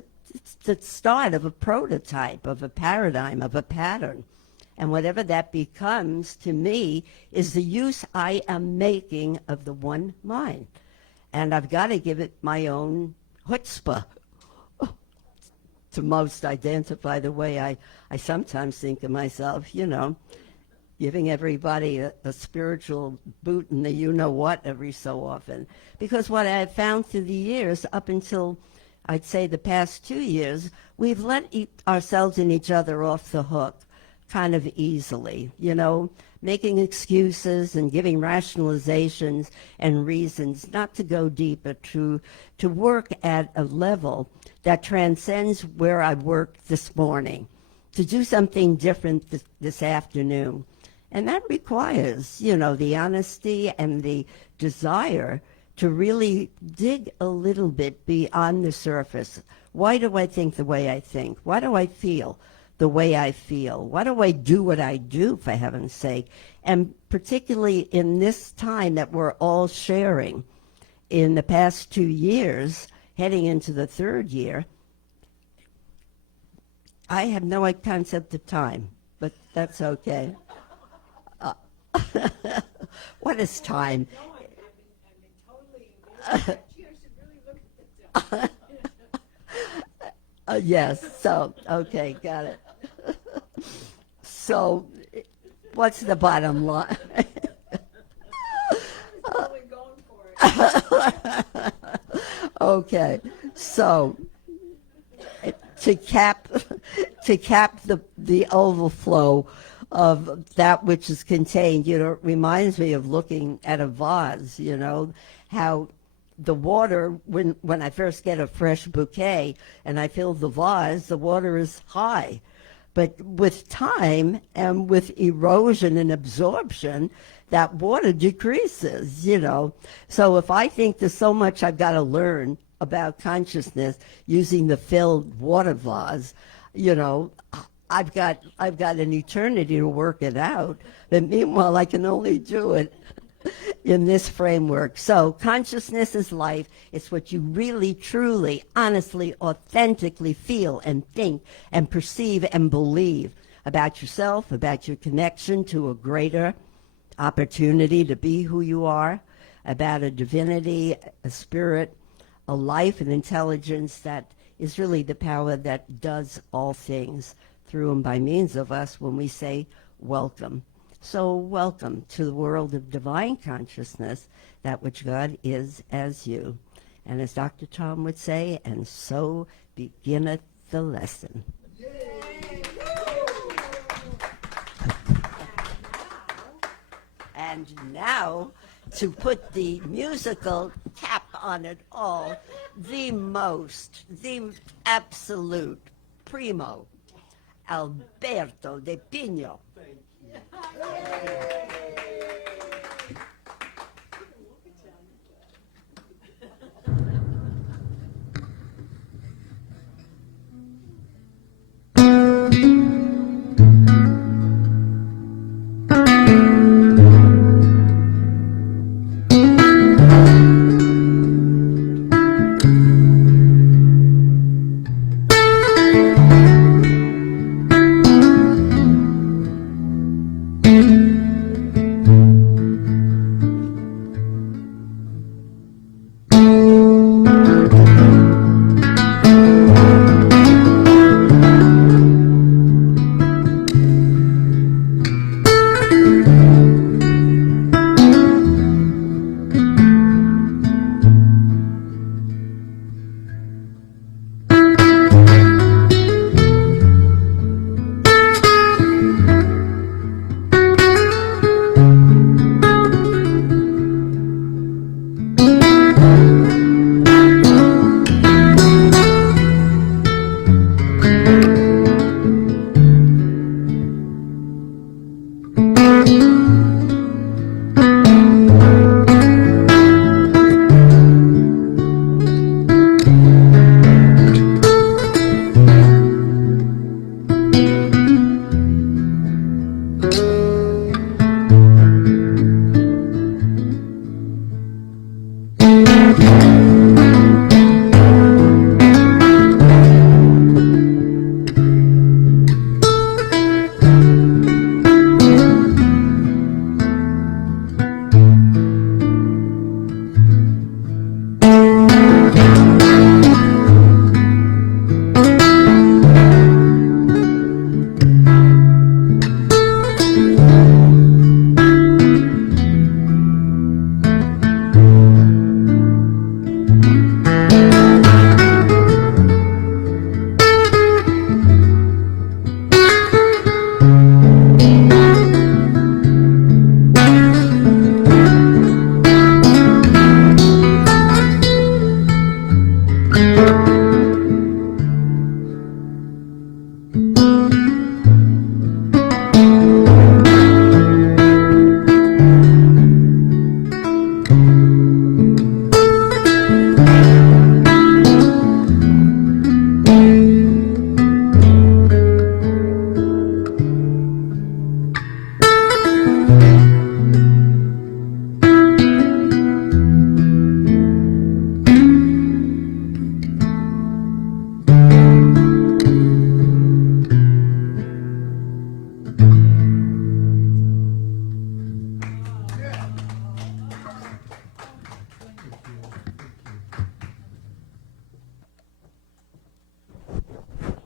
the start of a prototype, of a paradigm, of a pattern. And whatever that becomes, to me, is the use I am making of the one mind. And I've got to give it my own chutzpah to most identify the way I sometimes think of myself, you know, giving everybody a spiritual boot in the you-know-what every so often. Because what I've found through the years, up until, I'd say, the past 2 years, we've let ourselves and each other off the hook kind of easily, you know, making excuses and giving rationalizations and reasons not to go deeper, to work at a level that transcends where I worked this morning, to do something different this afternoon. And that requires, you know, the honesty and the desire to really dig a little bit beyond the surface. Why do I think the way I think? Why do I feel the way I feel? Why do I do what I do, for heaven's sake? And particularly in this time that we're all sharing in the past 2 years, heading into the 3rd year, I have no concept of time, but that's okay. What is time? Yes, so, okay, got it. So, what's the bottom line? Okay, so to cap the overflow of that which is contained, you know, it reminds me of looking at a vase, you know, how the water, when I first get a fresh bouquet and I fill the vase, the water is high. But with time and with erosion and absorption, that water decreases, you know. So if I think there's so much I've got to learn about consciousness using the filled water vase, you know, I've got an eternity to work it out. But meanwhile, I can only do it in this framework. So consciousness is life. It's what you really, truly, honestly, authentically feel and think and perceive and believe about yourself, about your connection to a greater opportunity to be who you are, about a divinity, a spirit, a life, an intelligence that is really the power that does all things through and by means of us when we say welcome. So welcome to the world of divine consciousness, that which God is as you. And as Dr. Tom would say, and so beginneth the lesson. And now, to put the musical cap on it all, the absolute primo, Alberto de Pino.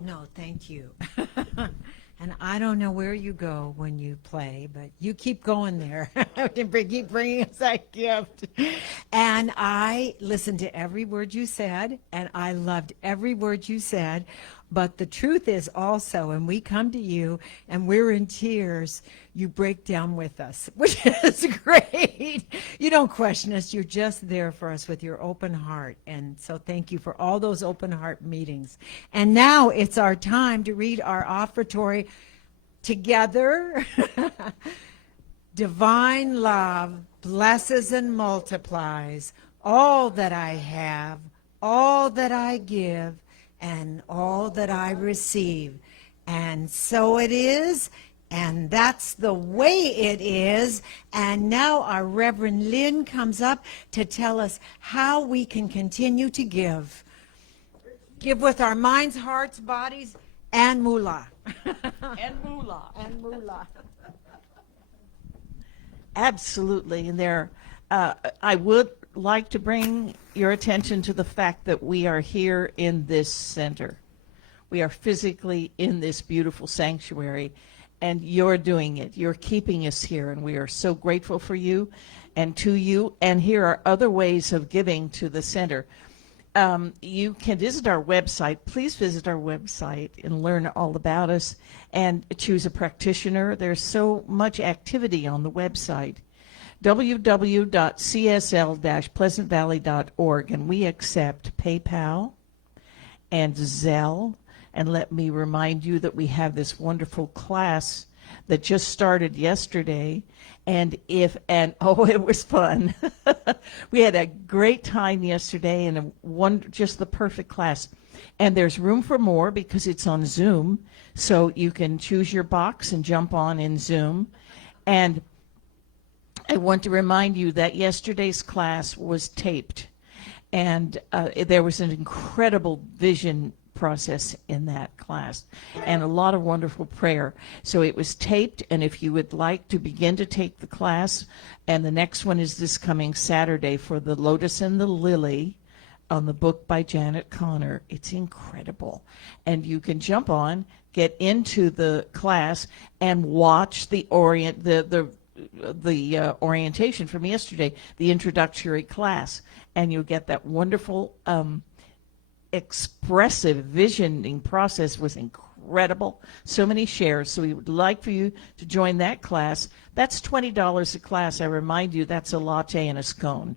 No, thank you. And I don't know where you go when you play, but you keep going there. Keep bringing us that gift. And I listened to every word you said, and I loved every word you said. But the truth is also, and we come to you and we're in tears, you break down with us, which is great. You don't question us. You're just there for us with your open heart. And so thank you for all those open heart meetings. And now it's our time to read our offertory together. Divine love blesses and multiplies all that I have, all that I give, and all that I receive. And so it is, and that's the way it is. And now our Reverend Lynn comes up to tell us how we can continue to give. Give with our minds, hearts, bodies, and moolah. And moolah. And moolah. Absolutely. And I would like to bring your attention to the fact that we are here in this center. We are physically in this beautiful sanctuary, and you're doing it. You're keeping us here, and we are so grateful for you and to you. And here are other ways of giving to the center. You can visit our website. Please visit our website and learn all about us and choose a practitioner. There's so much activity on the website. www.csl-pleasantvalley.org, and we accept PayPal and Zelle. And let me remind you that we have this wonderful class that just started yesterday, and it was fun. We had a great time yesterday, and just the perfect class. And there's room for more because it's on Zoom, so you can choose your box and jump on in Zoom. And I want to remind you that yesterday's class was taped, and there was an incredible vision process in that class and a lot of wonderful prayer. So it was taped, and if you would like to begin to take the class, and the next one is this coming Saturday for the Lotus and the Lily on the book by Janet Connor. It's incredible. And you can jump on, get into the class, and watch the orientation from yesterday, the introductory class, and you'll get that wonderful expressive visioning process. Was incredible. So many shares. So we would like for you to join that class. That's $20 a class. I remind you, that's a latte and a scone.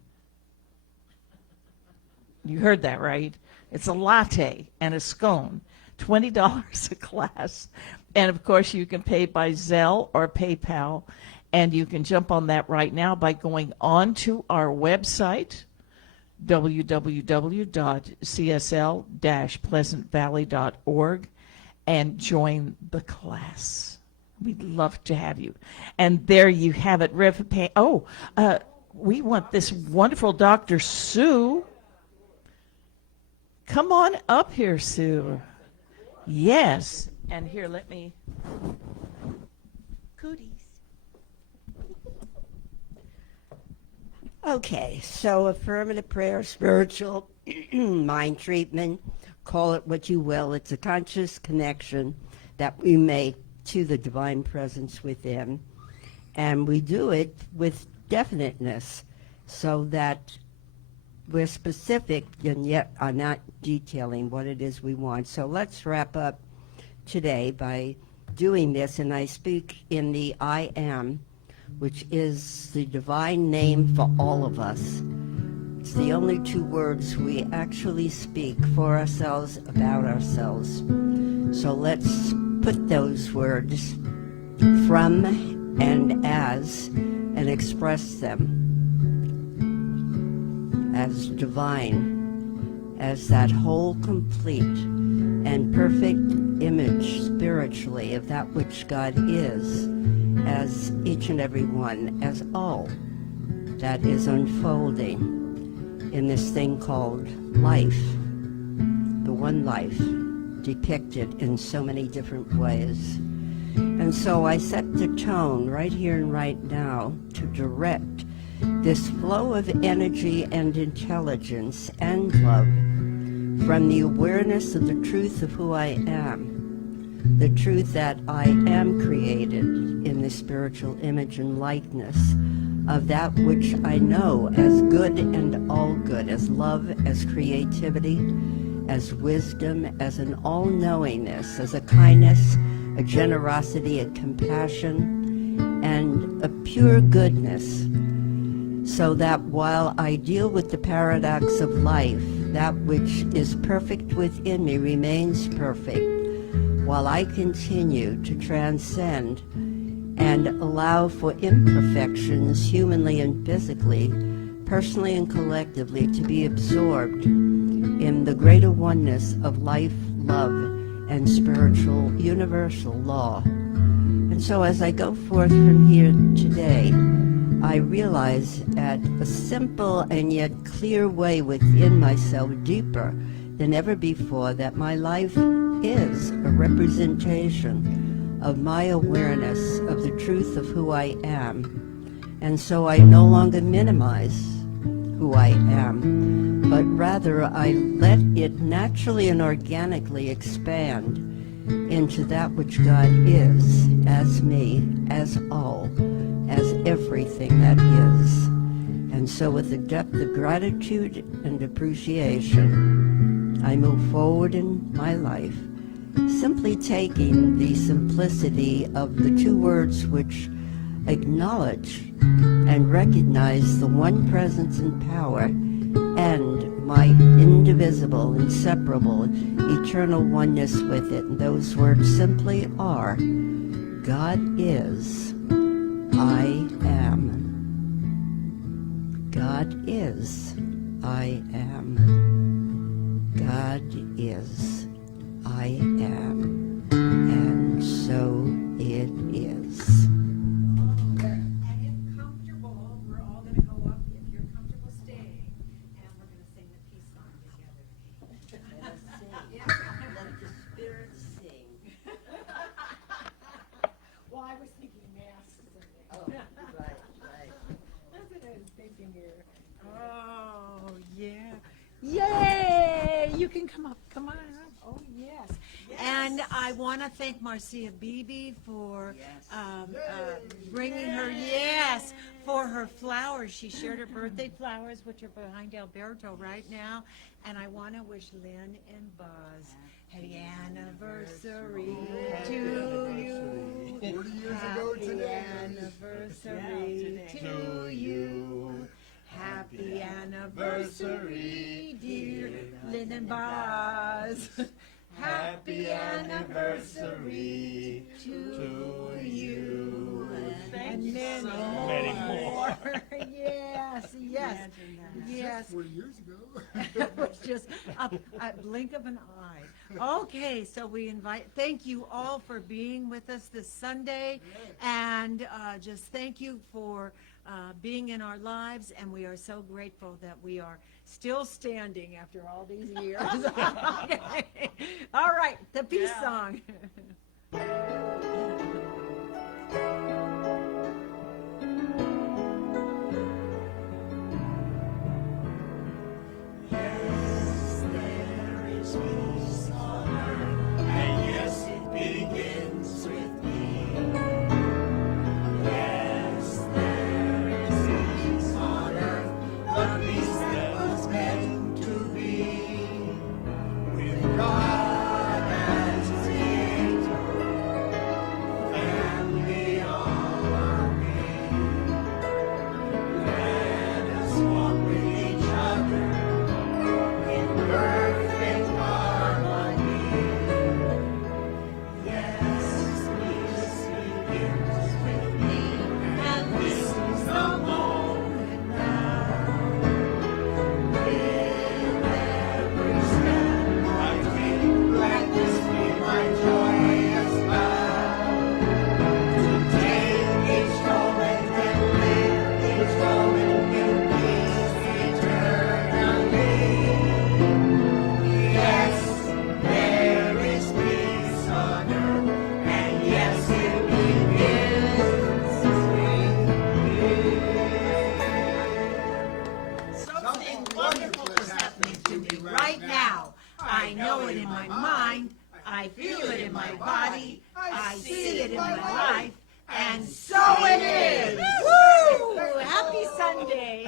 You heard that right? It's a latte and a scone. $20 a class. And of course, you can pay by Zelle or PayPal. And you can jump on that right now by going on to our website, www.csl-pleasantvalley.org, and join the class. We'd love to have you. And there you have it. We want this wonderful Dr. Sue. Come on up here, Sue. Yes. And here, let me... Cooties. Okay, so affirmative prayer, spiritual mind treatment, call it what you will. It's a conscious connection that we make to the divine presence within. And we do it with definiteness so that we're specific and yet are not detailing what it is we want. So let's wrap up today by doing this. And I speak in the I am, which is the divine name for all of us. It's the only two words we actually speak for ourselves, about ourselves. So let's put those words from and as and express them as divine, as that whole complete and perfect image spiritually of that which God is, as each and every one, as all that is unfolding in this thing called life, the one life depicted in so many different ways. And so I set the tone right here and right now to direct this flow of energy and intelligence and love from the awareness of the truth of who I am, the truth that I am created in the spiritual image and likeness of that which I know as good and all good, as love, as creativity, as wisdom, as an all-knowingness, as a kindness, a generosity, a compassion, and a pure goodness, so that while I deal with the paradox of life, that which is perfect within me remains perfect, while I continue to transcend and allow for imperfections humanly and physically, personally and collectively, to be absorbed in the greater oneness of life, love, and spiritual universal law. And so as I go forth from here today, I realize at a simple and yet clear way within myself, deeper than ever before, that my life is a representation of my awareness of the truth of who I am. And so I no longer minimize who I am, but rather I let it naturally and organically expand into that which God is, as me, as all, as everything that is. And so with a depth of gratitude and appreciation, I move forward in my life, simply taking the simplicity of the two words which acknowledge and recognize the one presence and power and my indivisible, inseparable, eternal oneness with it. And those words simply are, God is, I am. God is, I am. God is, I am. And so it is. And if comfortable, we're all going to go up, if you're comfortable staying, and we're going to sing the peace song together. Let us sing. Let the Spirit sing. Well, I was thinking masks. Oh, right, right. That's what I was thinking here. Oh, yeah. Yay! You can come up. Come on up. Oh, yes. And I want to thank Marcia Beebe for bringing her, for her flowers. She shared her birthday flowers, which are behind Alberto right now. And I want to wish Lynn and Buzz happy anniversary to you. 40 years ago today. Anniversary to you. Happy anniversary, dear Lynn and Buzz. Happy anniversary to you. And many more. Yes, yes, yes. 40 years ago. It was just a blink of an eye. Okay, so we thank you all for being with us this Sunday, and just thank you for being in our lives, and we are so grateful that we are still standing after all these years. Okay. All right, the peace song. Right now, I know it in my mind, I feel it in my body, I see it in my life, and so it is. Woo! Happy Sunday.